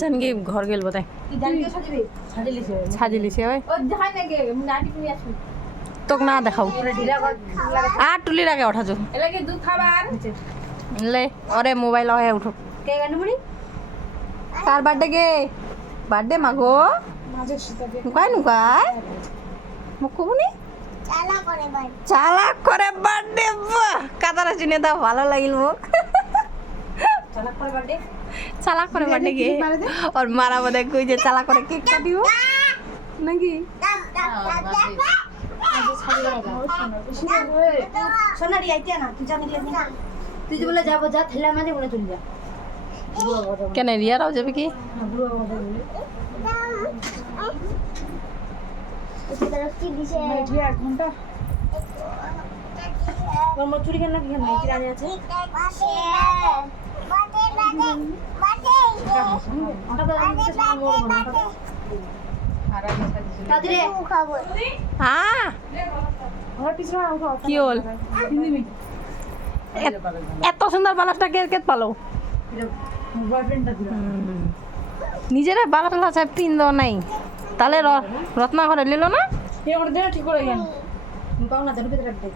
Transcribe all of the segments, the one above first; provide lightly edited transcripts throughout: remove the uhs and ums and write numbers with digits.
জানকি ঘর গেল বোধ সাজিলিছে ওই তোক না দেখাও আর টুলির আগে ওঠা যো লে ওরে মোবাইল হয়ে উঠো কার বার্থডে গে বার্থডে মাগো নুকাই নুকাই মোক কবনি চালাক করে বার্থডে কাতারা চিনে দাও ভালো লাগিল মোক চালাক করে বার্থডে গে ওর মারা বোধ কই যে চালাক করে কেক কাটিও নাকি সোনারি আইতে না তুই জানি তুই বলে যাবো যা থেলা মাঝে বলে চলে যা কেন রিয়ারাও যাবে কি চুরি কেন কি কিরানি আছে কি হল এত সুন্দর বালাটা কে কে পালো নিজের বালা টালা চাই পিন দেওয়া নাই তাহলে রত্না করে নিল না ঠিক করে গেল পাও না দেন ভিতরে রাখতে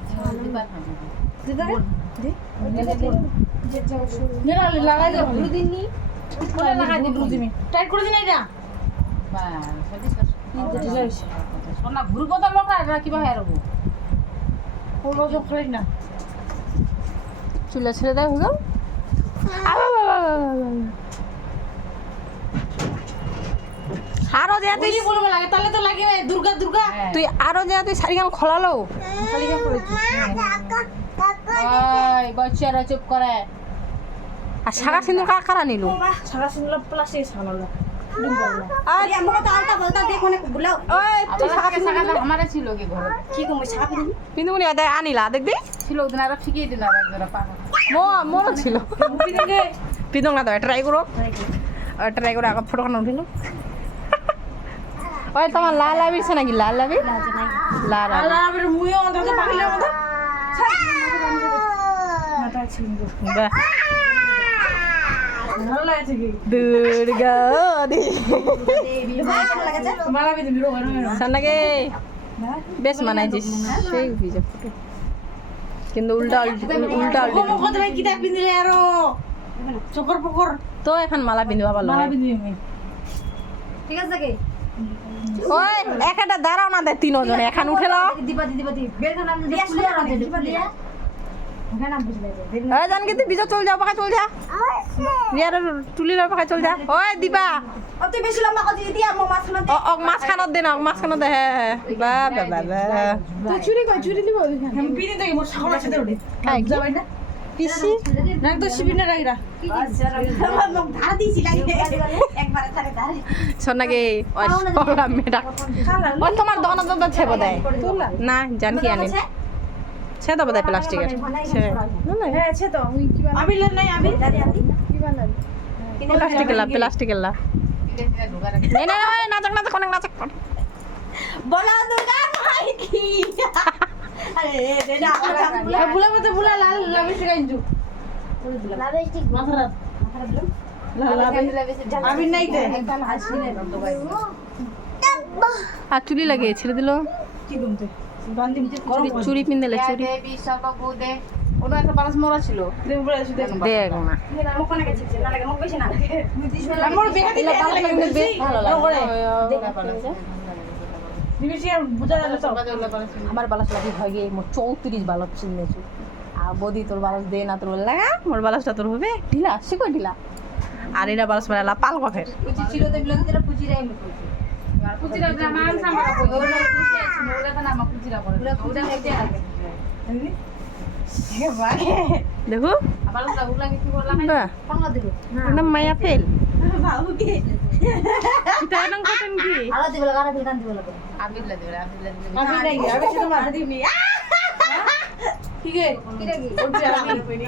লাগাই দাও ব্লু দিন নি লাগাই দি ব্লু দিন টাইট করে দিন এটা সোনা ঘুরু কথা লোকা এটা কিবা হয় রবো ওলো সব খাই না চুলা ছেড়ে দেয় হুজুর আরো যে তুই বলবো লাগে তাহলে তো লাগে দুর্গা দুর্গা তুই আরো যে তুই শাড়িখান খোলালো খালি কা করেছি ওই বাচ্চারা চুপ করে আর সারা সিন্দুর কার কারা নিল সারা সিন্দুর প্লাস্টিক সানালো আরে আমাকে তো আলতা বলতা দেখো না বুলাও ওই তুই সারা সারা আমারে ছিল কি ঘরে কি কম সারা পিন কিন্তু উনি আদা আনিলা দেখ দি ছিল ওদিন আর ঠিকই দিন আর একজোড়া পাগল মোর ছিল পিন দে পিদং না তো ট্রাই করো ট্রাই করে আগে ফটো খান উঠিল ওই তোমার লাল লাভিছে নাকি লাল লাভি লাল আরে মুইও অন্তত পাগলের মতো মাথা ছিঙ্গ বাহ ভালো লাগছে কি দুর্গা দেবী ভালো লাগছে মালা বিদি বিরো সন্নাকে বেশ মানাইছিস সেই ভিজে ফটো কিন্তু উল্টা উল্টা মুখ ধরে কিতা পিনলে আরো চকর পকর তো এখন মালা পিনবা ভালো মালা বিদি আমি ঠিক আছে কি ওই একটা দাঁড়াও না দে তিনজনে এখন উঠে লাও দিবা দিবা দি বের নাম যদি খুলে আর দিবা দিয়া ওখানে নাম বুঝলে ওই জান কি তুই বিজো চল যা পাকা চল যা রিয়ার টুলির পাকা চল যা ওই দিবা ও তুই বেশি লম্বা করে দিয়া মো মাছ না ও মাছ খানত দে না মাছ খানত দে হ্যাঁ বা বা বা তুই চুরি দিব আমি পিনি দেই মোর ছাগল আছে দৌড়ি খাই কি যাবাই না পিসি না তো শিবিনা রাইরা মো ধার দিছি লাগে একবার থাকে ধার সন্নাকে ওই সলা মেডা ওই তোমার দোকানে তো ছেব দেয় না জান কি আনি ছে তো বদাই প্লাস্টিকের ছে না হ্যাঁ আছে তো কি বানাই আবিল নাই আবিল কি বানাই প্লাস্টিকের লা না না নাচক নাচক অনেক নাচক বলা দুর্গা ভাই কি আরে রে না বুলা মতে বুলা লাল লাভিস গাইজু লাভিস ঠিক মাথারা আবিল নাই দে একদম হাসি নাই তো গাই আর চুলি লাগে ছেড়ে দিল কি বলতে বান্দি চুরি পিন দিলে চুরি দেবী সবাবু দে ওটা একটা বালাস মরা ছিল দেব বলে আছে দেখ দেখ না মোক কোনে কাছে না লাগে মোক বেশি না আমার বিয়া দিলে ভালো লাগে দেখা পালাছে দিবিছি বুঝা গেল তো আমার বালাস লাগি হয়ে গিয়ে মোর 34 বালাস চিনেছু আর বদি তোর বালাস দে না তোর লাগা মোর বালাসটা তোর হবে ঢিলা শিকো ঢিলা আর এরা বালাস মারা পাল কফের পুচি ছিল তো বিলন তেরা পুচি রাই মে পুচি রা মান সামরা কই ওরা পুচি আছে ওরা তো না মা পুচি রা করে ওরা দেখতে লাগে হে ভাই দেখো আবার ওরা কি বললাম বাহ পাঙ্গা দিব না মায়া ফেল বাবু কি এটা নং কতন কি আলা দিব লাগা রা বিলন দিব লাগা আবিল লা দিব আবিল নাই আবিল তো মার দিবনি কি গে কি রে কি ওটা আমি কইনি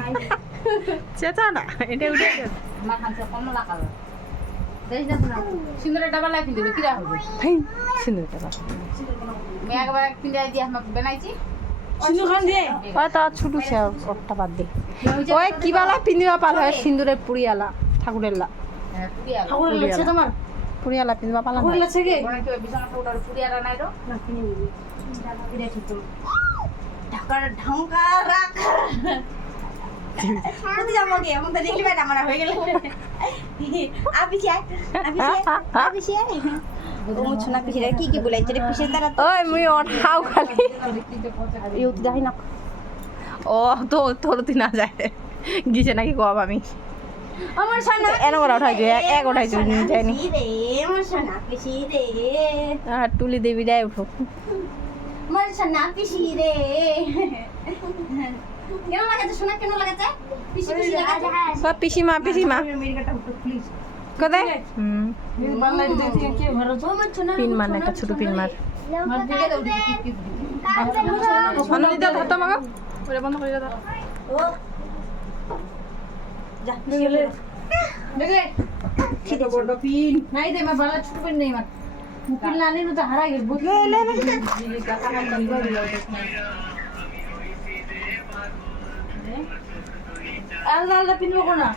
চেতা না এটা উঠে মা খানছে কোন লাগাল দেখ না সুন্দর ডাবা লাই দিল কি রা হবে ভাই সুন্দর কথা मैं एक बार पिंजाई दिया हम बनाई छी সিন্ধু খান দিয়ে ওই তো ছুটু সে ওটা বাদ দে ওই কি বালা পিন্দিবা পাল হয় সিন্দুরের পুরিয়ালা ঠাকুরেরলা ঠাকুরের লাগছে তোমার পুরিয়ালা পিন্দিবা পালা ঠাকুরের লাগছে কি ঢাকার ঢাকা রাখ কোথায় যাবো গে আমাদের দেখলি বাইরে আমার হয়ে গেল আপিসি ও মুছনা পিসি কি কি বলাইছে রে পিসের দ্বারা ওই মুই ওঠাও খালি ইউতি যাই না ও তো তোর তুই না যায় গিয়েছে নাকি কব আমি আমার সোনা এনে করে উঠাইছো এক উঠাইছো যায়নি রে আমার সোনা পিসি রে আর তুলি দেবী দেয় উঠো আমার সোনা পিসি রে কেন লাগাতে সোনা কেন লাগাতে পিসি পিসি লাগাতে সব পিসিমা পিসিমা মেরিকাটা প্লিজ কোথায় বাংলা দিতে কি ভরো তো আমার সোনা পিন মার না একটা ছোট পিন মার মার দিকে দাও অনলিতা ধরতো মাগো ওরে বন্ধ করে দাও ও যা গেলে দেখে ছোট বড় পিন নাই দে মা বালা ছোট পিন নেই মার পিন লানি তো হারা গেল বুঝলে লে আলাদা আলাদা পিন কোনা